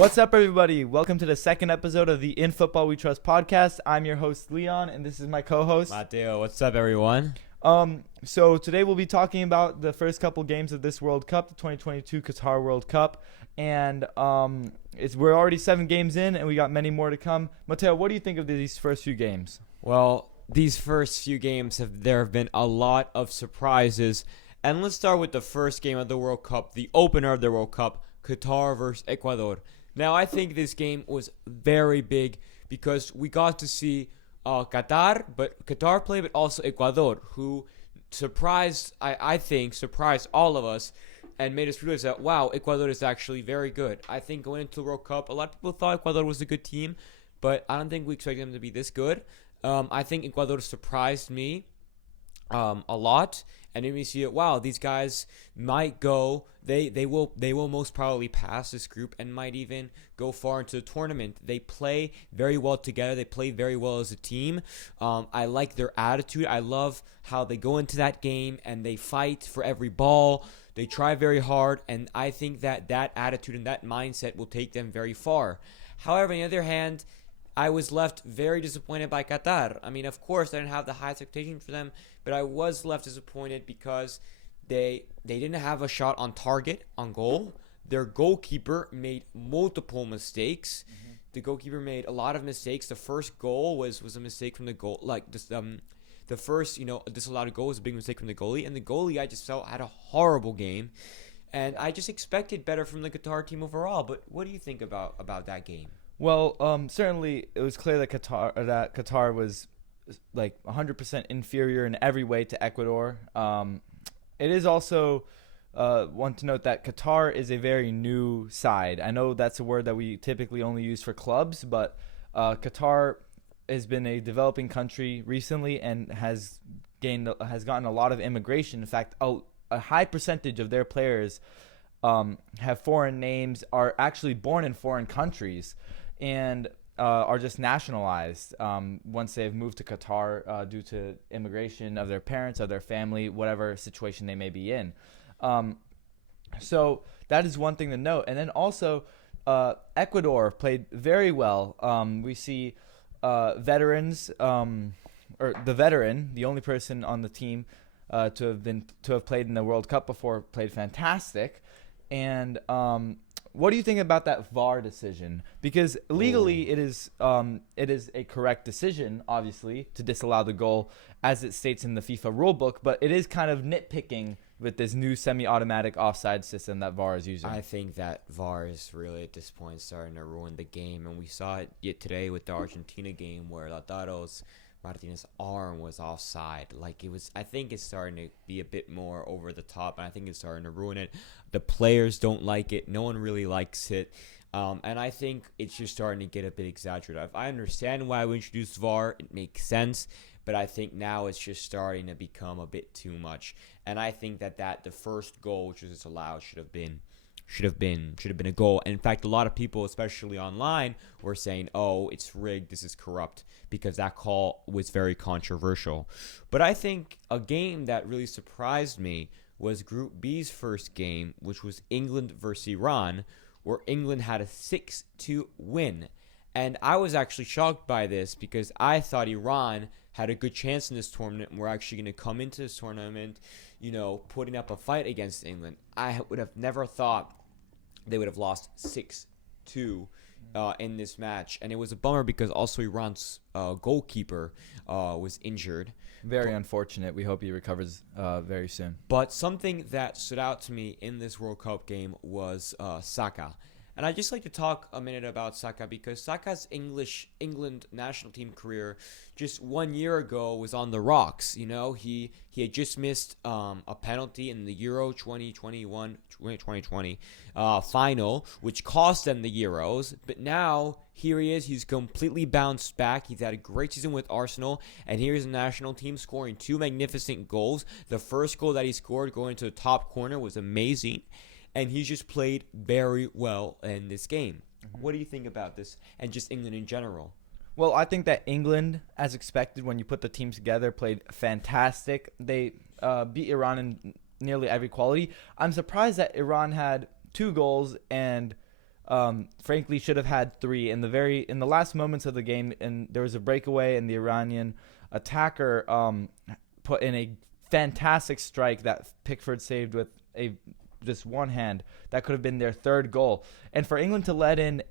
What's up, everybody? Welcome to the second episode of the In Football We Trust podcast. I'm your host, Leon, and this is my co-host, Mateo. What's up, everyone? So today we'll be talking about the first couple games of this World Cup, the 2022 Qatar World Cup, and we're already 7 games in, and we got many more to come. Mateo, what do you think of these first few games? Well, these first few games there have been a lot of surprises, and let's start with the first game of the World Cup, the opener of the World Cup, Qatar versus Ecuador. Now, I think this game was very big because we got to see Qatar play, but also Ecuador, who surprised all of us and made us realize that, wow, Ecuador is actually very good. I think going into the World Cup, a lot of people thought Ecuador was a good team, but I don't think we expected them to be this good. I think Ecuador surprised me a lot, and made me see it. Wow, these guys might go. They will most probably pass this group and might even go far into the tournament. They play very well together. They play very well as a team. I like their attitude. I love how they go into that game and they fight for every ball. They try very hard, and I think that attitude and that mindset will take them very far. However, on the other hand, I was left very disappointed by Qatar. I mean, of course, I didn't have the high expectations for them, but I was left disappointed because they didn't have a shot on target, on goal. Their goalkeeper made multiple mistakes. Mm-hmm. The goalkeeper made a lot of mistakes. The first goal was a mistake from the goal. The first, disallowed goal was a big mistake from the goalie. And the goalie, I just felt, had a horrible game. And I just expected better from the Qatar team overall. But what do you think about that game? Well, certainly it was clear that Qatar was like 100% inferior in every way to Ecuador. It is also want to note that Qatar is a very new side. I know that's a word that we typically only use for clubs, but Qatar has been a developing country recently and has gotten a lot of immigration. In fact, a high percentage of their players have foreign names, are actually born in foreign countries, and are just nationalized once they've moved to Qatar due to immigration of their parents, of their family, whatever situation they may be in. So that is one thing to note. And then also, Ecuador played very well. We see veterans, or the veteran, the only person on the team to have played in the World Cup before, played fantastic. And what do you think about that VAR decision? Because legally it is a correct decision, obviously, to disallow the goal as it states in the FIFA rulebook, but it is kind of nitpicking with this new semi-automatic offside system that VAR is using. I think that VAR is really at this point starting to ruin the game, and we saw it yet today with the Argentina game where Martinez's arm was offside. I think it's starting to be a bit more over the top, and I think it's starting to ruin it. The players don't like it. No one really likes it. And I think it's just starting to get a bit exaggerated. I understand why we introduced VAR. It makes sense. But I think now it's just starting to become a bit too much. And I think that the first goal, which was allowed, should have been a goal. And in fact, a lot of people, especially online, were saying, "Oh, it's rigged. This is corrupt," because that call was very controversial. But I think a game that really surprised me was Group B's first game, which was England versus Iran, where England had a 6-2 win. And I was actually shocked by this because I thought Iran had a good chance in this tournament and were actually going to come into this tournament, putting up a fight against England. I would have never thought they would have lost 6-2 in this match. And it was a bummer because also Iran's goalkeeper was injured. Very unfortunate. We hope he recovers very soon. But something that stood out to me in this World Cup game was Saka. And I'd just like to talk a minute about Saka because Saka's England national team career just 1 year ago was on the rocks. He had just missed a penalty in the Euro 2020 final, which cost them the Euros. But now here he is. He's completely bounced back. He's had a great season with Arsenal, and here's the national team scoring 2 magnificent goals. The first goal that he scored going to the top corner was amazing. And he's just played very well in this game. Mm-hmm. What do you think about this and just England in general? Well, I think that England, as expected, when you put the team together, played fantastic. They beat Iran in nearly every quality. I'm surprised that Iran had 2 goals and frankly should have had 3 in the last moments of the game, and there was a breakaway, and the Iranian attacker put in a fantastic strike that Pickford saved with a just one hand. That could have been their 3rd goal. And for England to let in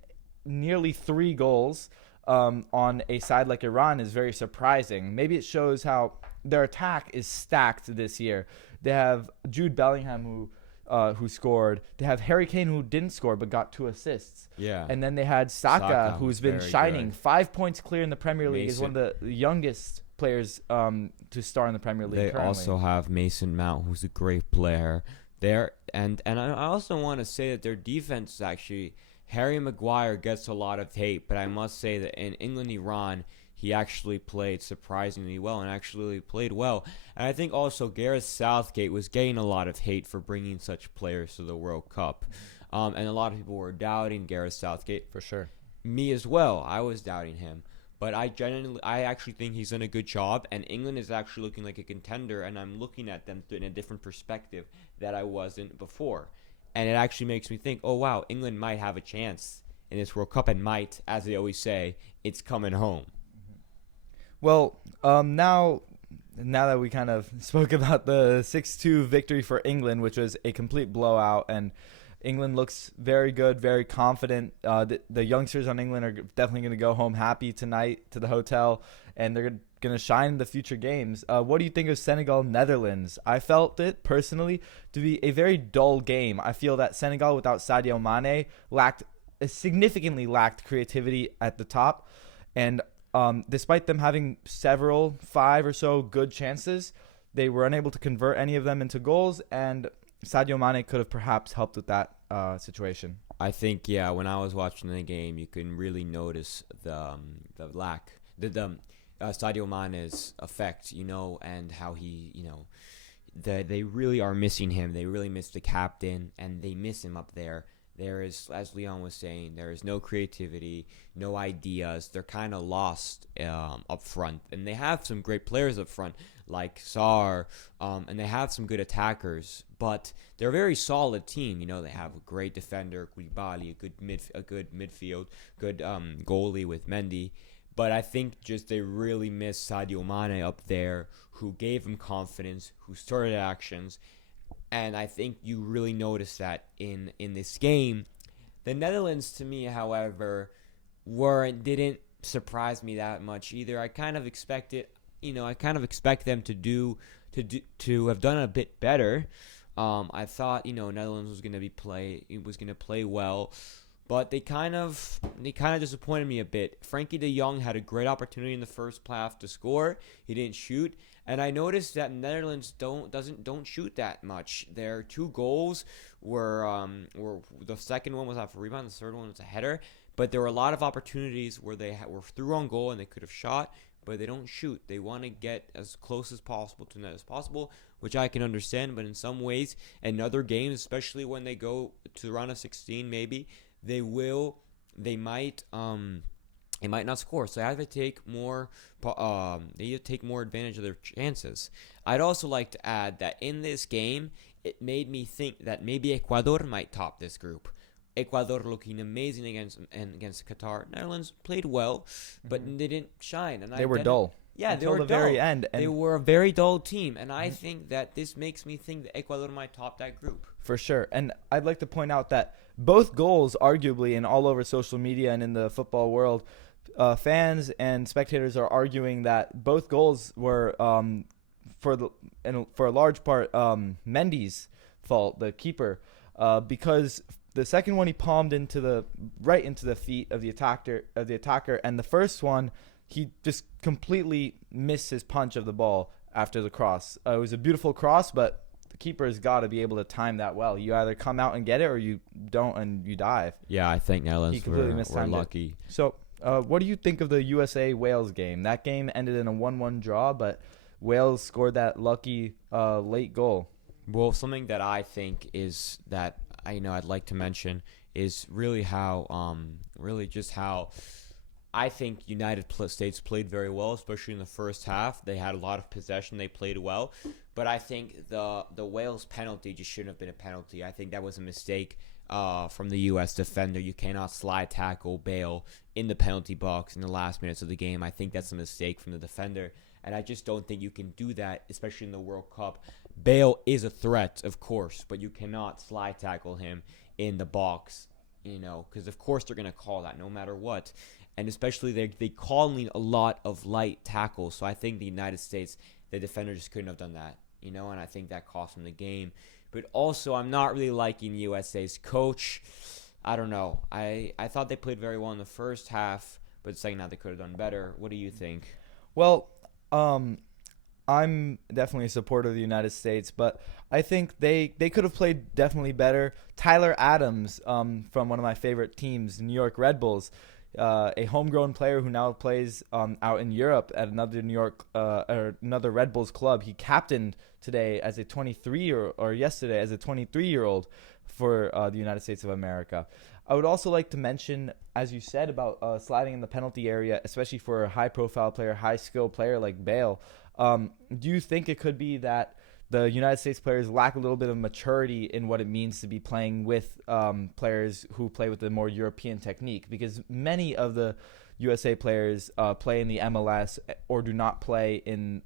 nearly 3 goals on a side like Iran is very surprising. Maybe it shows how their attack is stacked this year. They have Jude Bellingham who scored. They have Harry Kane, who didn't score but got 2 assists. Yeah. And then they had Saka who's been shining. Good. 5 points clear in the Premier League. Mason. Is one of the youngest players to star in the Premier League. They currently. also have Mason Mount, who's a great player there. And I also want to say that their defense is actually, Harry Maguire gets a lot of hate, but I must say that in England-Iran, he actually played surprisingly well and actually played well. And I think also Gareth Southgate was getting a lot of hate for bringing such players to the World Cup. And a lot of people were doubting Gareth Southgate. For sure. Me as well. I was doubting him. But I actually think he's done a good job, and England is actually looking like a contender, and I'm looking at them in a different perspective that I wasn't before. And it actually makes me think, oh, wow, England might have a chance in this World Cup, and might, as they always say, it's coming home. Well, now that we kind of spoke about the 6-2 victory for England, which was a complete blowout, and England looks very good, very confident. The youngsters on England are definitely going to go home happy tonight to the hotel, and they're going to shine in the future games. What do you think of Senegal-Netherlands? I felt it, personally, to be a very dull game. I feel that Senegal, without Sadio Mane, significantly lacked creativity at the top, and despite them having 5 or so good chances, they were unable to convert any of them into goals, and Sadio Mane could have perhaps helped with that situation. I think, yeah, when I was watching the game, you can really notice the Sadio Mane's effect, and how he, they really are missing him. They really miss the captain, and they miss him up there. There is, as Leon was saying, there is no creativity, no ideas. They're kind of lost up front, and they have some great players up front like Sarr, and they have some good attackers, but they're a very solid team. They have a great defender, Koulibaly, a good midfield, good goalie with Mendy. But I think just they really miss Sadio Mane up there, who gave them confidence, who started actions. And I think you really notice that in this game. The Netherlands, to me, however, didn't surprise me that much either. I kind of expect them to have done a bit better. I thought Netherlands was going to play well, but they kind of disappointed me a bit. Frankie De Jong had a great opportunity in the first half to score. He didn't shoot. And I noticed that Netherlands don't shoot that much. Their 2 goals were the second one was off a rebound, the third one was a header. But there were a lot of opportunities where they were through on goal and they could have shot, but they don't shoot. They want to get as close as possible to net as possible, which I can understand. But in some ways, in other games, especially when they go to the round of 16, maybe they might not score, so they have to take more. They need to take more advantage of their chances. I'd also like to add that in this game, it made me think that maybe Ecuador might top this group. Ecuador looking amazing against Qatar. Netherlands played well, but they didn't shine, and they were dull. Yeah, until the very end. They were a very dull team, and I think that this makes me think that Ecuador might top that group. For sure. And I'd like to point out that both goals, arguably, and all over social media and in the football world, fans and spectators are arguing that both goals were, for a large part, Mendy's fault, the keeper, because the second one he palmed right into the feet of the attacker, and the first one he just completely missed his punch of the ball after the cross. It was a beautiful cross, but the keeper has got to be able to time that well. You either come out and get it, or you don't and you dive. Yeah, I think Netherlands were lucky. So, what do you think of the USA-Wales game? That game ended in a 1-1 draw, but Wales scored that lucky late goal. Well, something that I think is that I'd like to mention is really how I think United States played very well, especially in the first half. They had a lot of possession. They played well. But I think the Wales penalty just shouldn't have been a penalty. I think that was a mistake from the U.S. defender. You cannot slide tackle Bale in the penalty box in the last minutes of the game. I think that's a mistake from the defender, and I just don't think you can do that, especially in the World Cup. Bale is a threat, of course, but you cannot slide tackle him in the box, because of course they're going to call that no matter what. And especially they calling a lot of light tackles. So I think the United States, the defender just couldn't have done that, and I think that cost them the game. But also, I'm not really liking USA's coach. I don't know. I thought they played very well in the first half, but the second half they could have done better. What do you think? Well, I'm definitely a supporter of the United States, but I think they could have played definitely better. Tyler Adams, from one of my favorite teams, the New York Red Bulls, a homegrown player who now plays out in Europe at another Red Bulls club. He captained today as a 23-year-old for the United States of America. I would also like to mention, as you said, about sliding in the penalty area, especially for a high-profile player, high-skill player like Bale. Do you think it could be that the United States players lack a little bit of maturity in what it means to be playing with players who play with a more European technique? Because many of the USA players play in the MLS or do not play in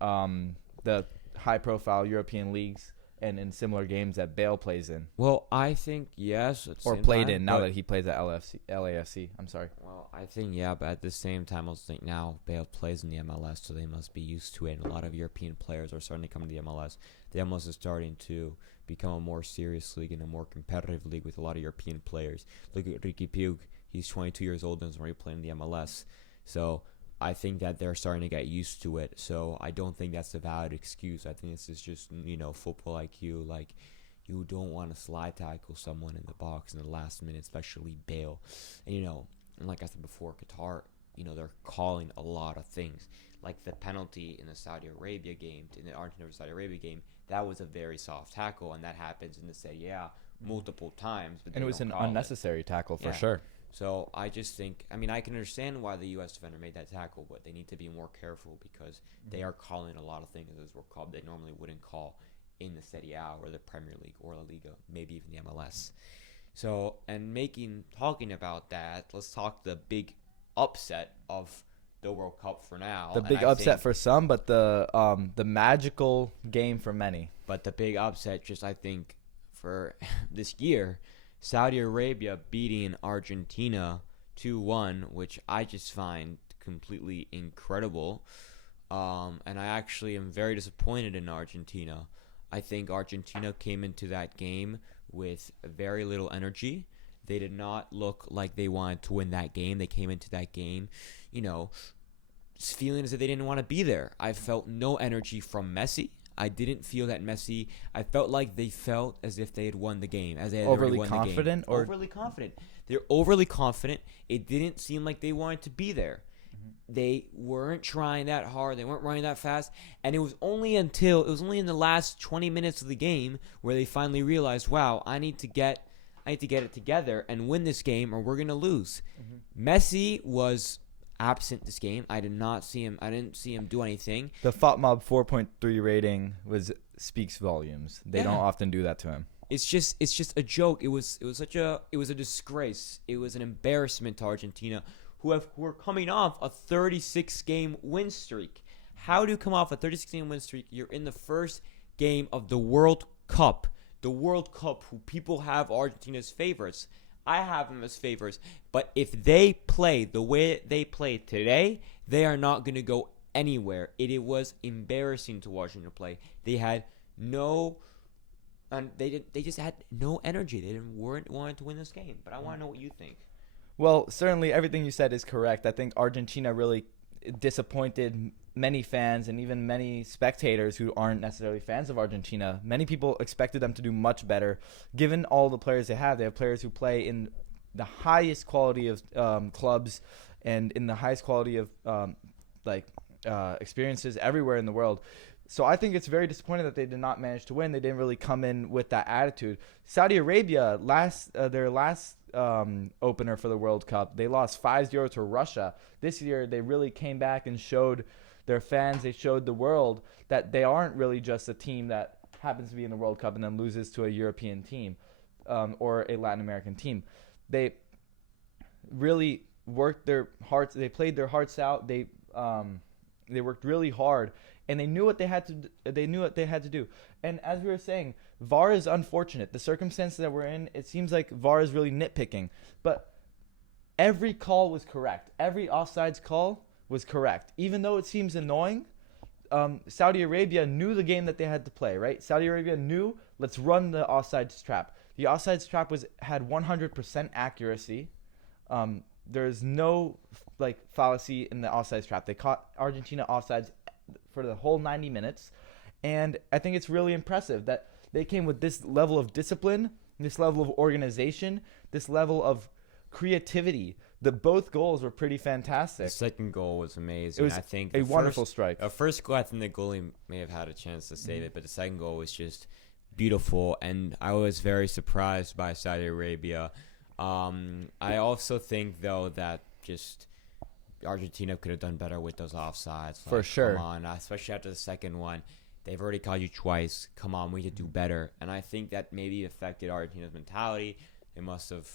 the high-profile European leagues and in similar games that Bale plays in. Well, I think yes. Or played in now that he plays at LAFC. I'm sorry. Well, I think yeah, but at the same time, I also think now Bale plays in the MLS, so they must be used to it. And a lot of European players are starting to come to the MLS. The MLS is starting to become a more serious league and a more competitive league with a lot of European players. Look at Ricky Puig. He's 22 years old and is already playing in the MLS. So I think that they're starting to get used to it. So I don't think that's a valid excuse. I think this is just, football IQ. Like, you don't want to slide tackle someone in the box in the last minute, especially Bale. And, and like I said before, Qatar, they're calling a lot of things. Like the penalty in the Saudi Arabia game, in the Argentina versus Saudi Arabia game, that was a very soft tackle, and that happens in the Serie A multiple times. But and it was an unnecessary tackle for sure. So I just think, I can understand why the U.S. defender made that tackle, but they need to be more careful because they are calling a lot of things as World Cup they normally wouldn't call in the Serie A or the Premier League or La Liga, maybe even the MLS. So, and talking about that, let's talk the big upset of the World Cup for now. The big upset for some, but the magical game for many. But the big upset, just I think, for this year, Saudi Arabia beating Argentina 2-1, which I just find completely incredible. And I actually am very disappointed in Argentina. I think Argentina came into that game with very little energy. They did not look like they wanted to win that game. They came into that game, feeling as if they didn't want to be there. I felt no energy from Messi. I didn't feel that Messi. I felt like they felt as if they had won the game, as they had already won the game. Overly confident. They're overly confident. It didn't seem like they wanted to be there. They weren't trying that hard. They weren't running that fast. And it was only in the last 20 minutes of the game where they finally realized, wow, I need to get it together and win this game or we're going to lose. Messi was absent this game. I didn't see him do anything. The FOTMOB 4.3 rating speaks volumes. They don't often do that to him. It's just a joke. It was a disgrace. It was an embarrassment to Argentina, who are coming off a 36-game win streak. How do you come off a 36-game win streak? You're in the first game of the World Cup. The World Cup, who people have Argentina as favorites. I have them as favorites. But if they play the way they played today, they are not going to go anywhere. It was embarrassing to watch them play. They had they just had no energy. They weren't wanting to win this game. But I want to know what you think. Well, certainly everything you said is correct. I think Argentina really disappointed many fans and even many spectators who aren't necessarily fans of Argentina. Many people expected them to do much better, given all the players they have. They have players who play in the highest quality of clubs and in the highest quality of experiences everywhere in the world. So I think it's very disappointing that they did not manage to win. They didn't really come in with that attitude. Saudi Arabia, their last opener for the World Cup, they lost 5-0 to Russia. This year, they really came back and showed their fans. They showed the world that they aren't really just a team that happens to be in the World Cup and then loses to a European team or a Latin American team. They really worked their hearts. They played their hearts out. They worked really hard, and they knew what they had to. They knew what they had to do. And as we were saying, VAR is unfortunate. The circumstances that we're in, it seems like VAR is really nitpicking. But every call was correct. Every offsides call was correct. Even though it seems annoying, Saudi Arabia knew the game that they had to play, right? Saudi Arabia knew, let's run the offsides trap. The offsides trap had 100% accuracy. There's no fallacy in the offsides trap. They caught Argentina offsides for the whole 90 minutes. And I think it's really impressive that they came with this level of discipline, this level of organization, this level of creativity. Both goals were pretty fantastic. The second goal was amazing. It was I think a wonderful strike. A first goal, I think the goalie may have had a chance to save it, but the second goal was just beautiful, and I was very surprised by Saudi Arabia. I also think, though, that just Argentina could have done better with those offsides. For sure. Come on, especially after the second one. They've already called you twice. Come on, we need to do better. And I think that maybe affected Argentina's mentality. They must have,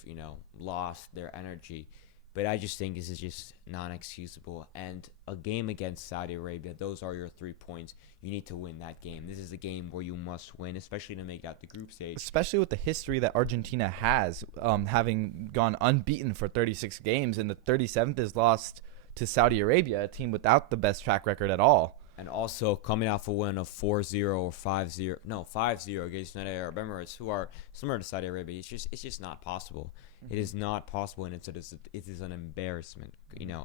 lost their energy. But I just think this is just non-excusable. And a game against Saudi Arabia, those are your 3 points. You need to win that game. This is a game where you must win, especially to make out the group stage. Especially with the history that Argentina has, having gone unbeaten for 36 games, and the 37th is lost to Saudi Arabia, a team without the best track record at all. And also coming off a win of 4-0 or 5-0, 5-0 against United Arab Emirates, who are similar to Saudi Arabia. It's just not possible. Mm-hmm. It is not possible, and it is an embarrassment,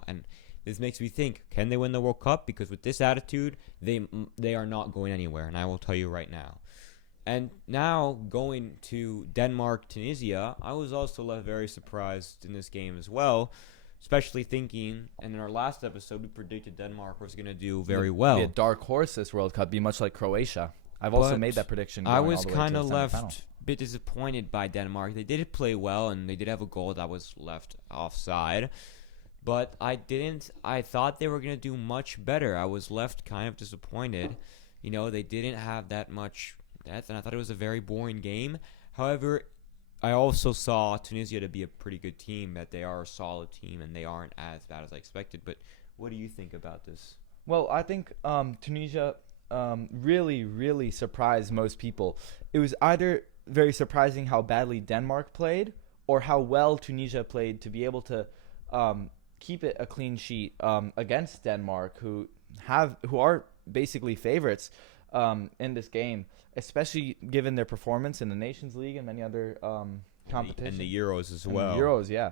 And this makes me think: can they win the World Cup? Because with this attitude, they are not going anywhere, and I will tell you right now. And now going to Denmark, Tunisia, I was also very surprised in this game as well. Especially thinking, and in our last episode, we predicted Denmark was going to do very well. Be a dark horse this World Cup, be much like Croatia. I've also made that prediction. I was kind of left a bit disappointed by Denmark. They did play well, and they did have a goal that was left offside. But I thought they were going to do much better. I was left kind of disappointed. They didn't have that much depth, and I thought it was a very boring game. However, I also saw Tunisia to be a pretty good team, that they are a solid team, and they aren't as bad as I expected. But what do you think about this? Well, I think Tunisia really, really surprised most people. It was either very surprising how badly Denmark played or how well Tunisia played to be able to keep it a clean sheet against Denmark, who are basically favorites in this game, especially given their performance in the Nations League and many other competitions. And the Euros as well. The Euros, yeah.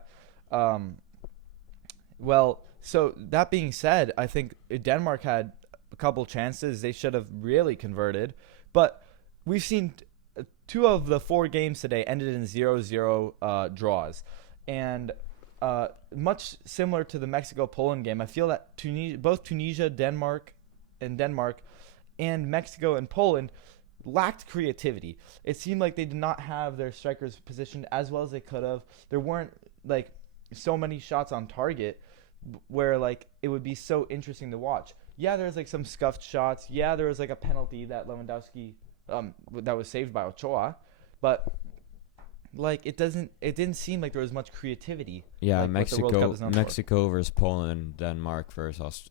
Well, so that being said, I think Denmark had a couple chances. They should have really converted. But we've seen 2 of the 4 games today ended in 0-0 draws. And much similar to the Mexico-Poland game, I feel that both Tunisia, Denmark, and Mexico and Poland lacked creativity. It seemed like they did not have their strikers positioned as well as they could have. There weren't so many shots on target where it would be so interesting to watch. Yeah, there was some scuffed shots. Yeah, there was a penalty that Lewandowski that was saved by Ochoa, but it didn't seem like there was much creativity. Yeah, Mexico versus Poland, Denmark versus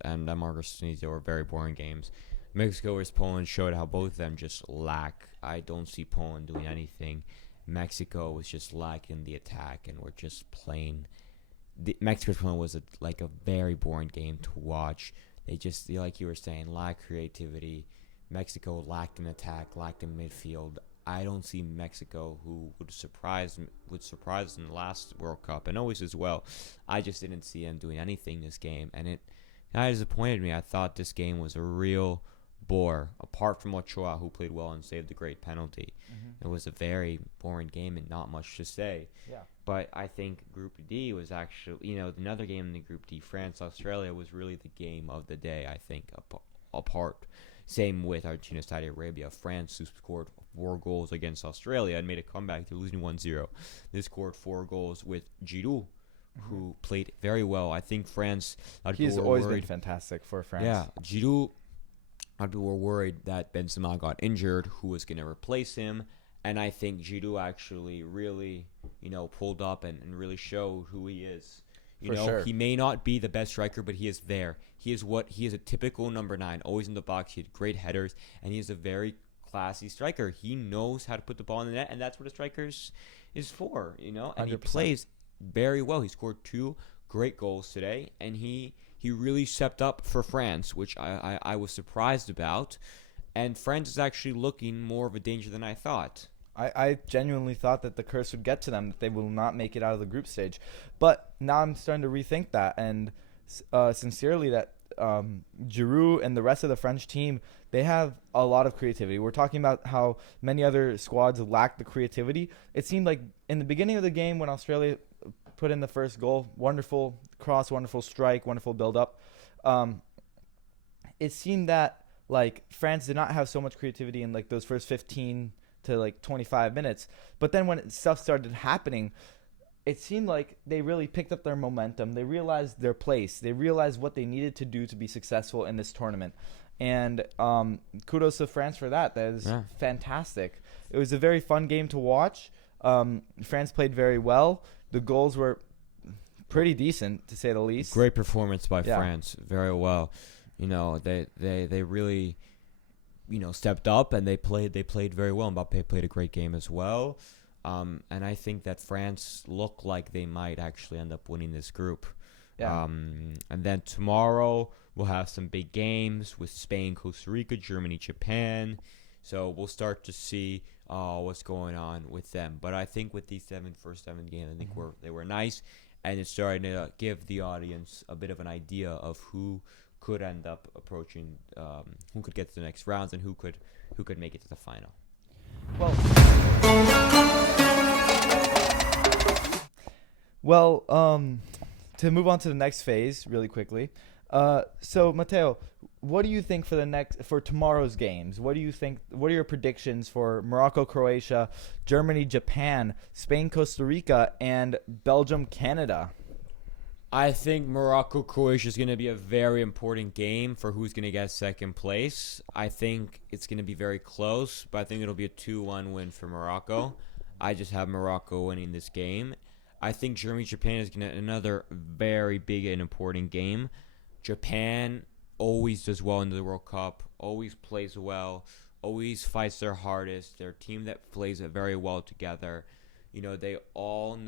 Tunisia were very boring games. Mexico versus Poland showed how both of them just lack. I don't see Poland doing anything. Mexico was just lacking the attack, and we're just playing. Mexico versus Poland was a very boring game to watch. They just, like you were saying, lack creativity. Mexico lacked an attack, lacked in midfield. I don't see Mexico, who would surprise us in the last World Cup and always as well. I just didn't see them doing anything this game, and it disappointed me. I thought this game was a real bore, apart from Ochoa, who played well and saved a great penalty. Mm-hmm. It was a very boring game and not much to say. Yeah. But I think Group D was actually, another game in the Group D, France-Australia, was really the game of the day, I think, apart. Same with Argentina, Saudi Arabia. France, who scored 4 goals against Australia and made a comeback to losing 1-0. They scored 4 goals with Giroud, who played very well. I think France. He's always been fantastic for France. Yeah, Giroud. A lot of people were worried that Benzema got injured. Who was going to replace him? And I think Giroud actually really, pulled up and really showed who he is. Sure. He may not be the best striker, but he is there. He is a typical number 9, always in the box. He had great headers, and he is a very classy striker. He knows how to put the ball in the net, and that's what a striker is for, And 100%. he plays very well. He scored 2 great goals today, and he really stepped up for France, which I was surprised about. And France is actually looking more of a danger than I thought. I genuinely thought that the curse would get to them, that they will not make it out of the group stage. But now I'm starting to rethink that, and sincerely that Giroud and the rest of the French team, they have a lot of creativity. We're talking about how many other squads lack the creativity. It seemed like in the beginning of the game when Australia put in the first goal, wonderful cross, wonderful strike, wonderful build-up. It seemed that like France did not have so much creativity in like those first 15 to like 25 minutes. But then when stuff started happening, it seemed like they really picked up their momentum. They realized their place. They realized what they needed to do to be successful in this tournament. And kudos to France for that. That is fantastic. It was a very fun game to watch. France played very well. The goals were pretty decent, to say the least. Great performance by France. Very well. They really stepped up and they played very well. Mbappe played a great game as well. And I think that France look like they might actually end up winning this group. Yeah. And then tomorrow we'll have some big games with Spain, Costa Rica, Germany, Japan. So we'll start to see what's going on with them. But I think with these first seven games, I think they were nice, and it's starting to give the audience a bit of an idea of who could end up approaching, who could get to the next rounds, and who could make it to the final. Well, to move on to the next phase really quickly. So Mateo, what do you think for tomorrow's games? What do you think? What are your predictions for Morocco, Croatia, Germany, Japan, Spain, Costa Rica, and Belgium, Canada? I think Morocco, Croatia is going to be a very important game for who's going to get second place. I think it's going to be very close, but I think it'll be a 2-1 win for Morocco. I just have Morocco winning this game. I think Germany, Japan is going to another very big and important game. Japan always does well in the World Cup, always plays well, always fights their hardest. They're a team that plays it very well together. No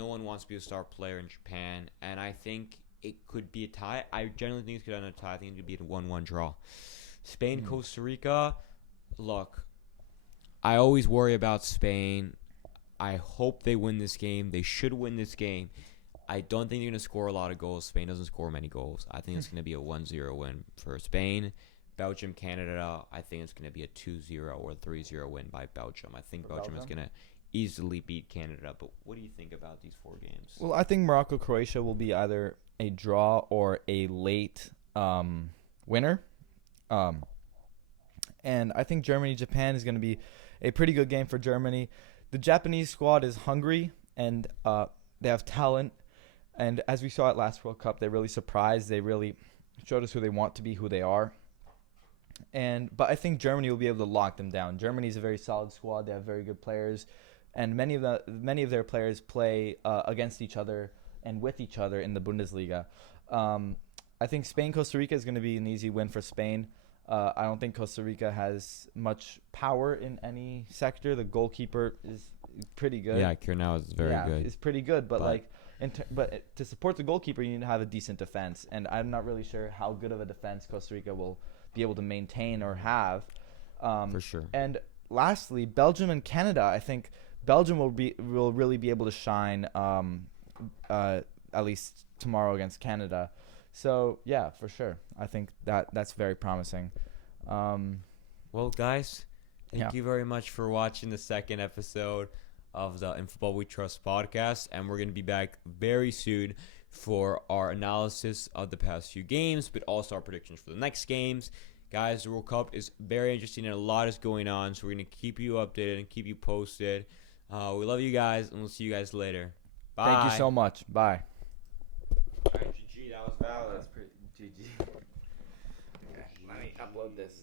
one wants to be a star player in Japan, and I think it could be a tie. I generally think it could end a tie. I think it could be a 1-1 draw. Spain, Costa Rica, look, I always worry about Spain. I hope they win this game. They should win this game. I don't think they're going to score a lot of goals. Spain doesn't score many goals. I think it's going to be a 1-0 win for Spain. Belgium, Canada, I think it's going to be a 2-0 or 3-0 win by Belgium. I think Belgium is going to easily beat Canada. But what do you think about these 4 games? Well, I think Morocco, Croatia will be either a draw or a late winner. And I think Germany, Japan is going to be a pretty good game for Germany. The Japanese squad is hungry, and they have talent. And as we saw at last World Cup, they really surprised. They really showed us who they want to be, who they are. But I think Germany will be able to lock them down. Germany is a very solid squad. They have very good players, and many of their players play against each other and with each other in the Bundesliga. I think Spain, Costa Rica is going to be an easy win for Spain. I don't think Costa Rica has much power in any sector. The goalkeeper is pretty good. Yeah, Kernau is very good. It's pretty good, but to support the goalkeeper, you need to have a decent defense, and I'm not really sure how good of a defense Costa Rica will be able to maintain or have. For sure. And lastly, Belgium and Canada. I think Belgium will really be able to shine, at least tomorrow against Canada. So yeah, for sure. I think that's very promising. Well, guys, thank you very much for watching the second episode of the In Football We Trust podcast, and we're going to be back very soon for our analysis of the past few games, but also our predictions for the next games. Guys, the World Cup is very interesting and a lot is going on, so we're going to keep you updated and keep you posted. We love you guys, and we'll see you guys later. Bye. Thank you so much. Bye. That was valid. That's pretty GG. Okay, let me upload this.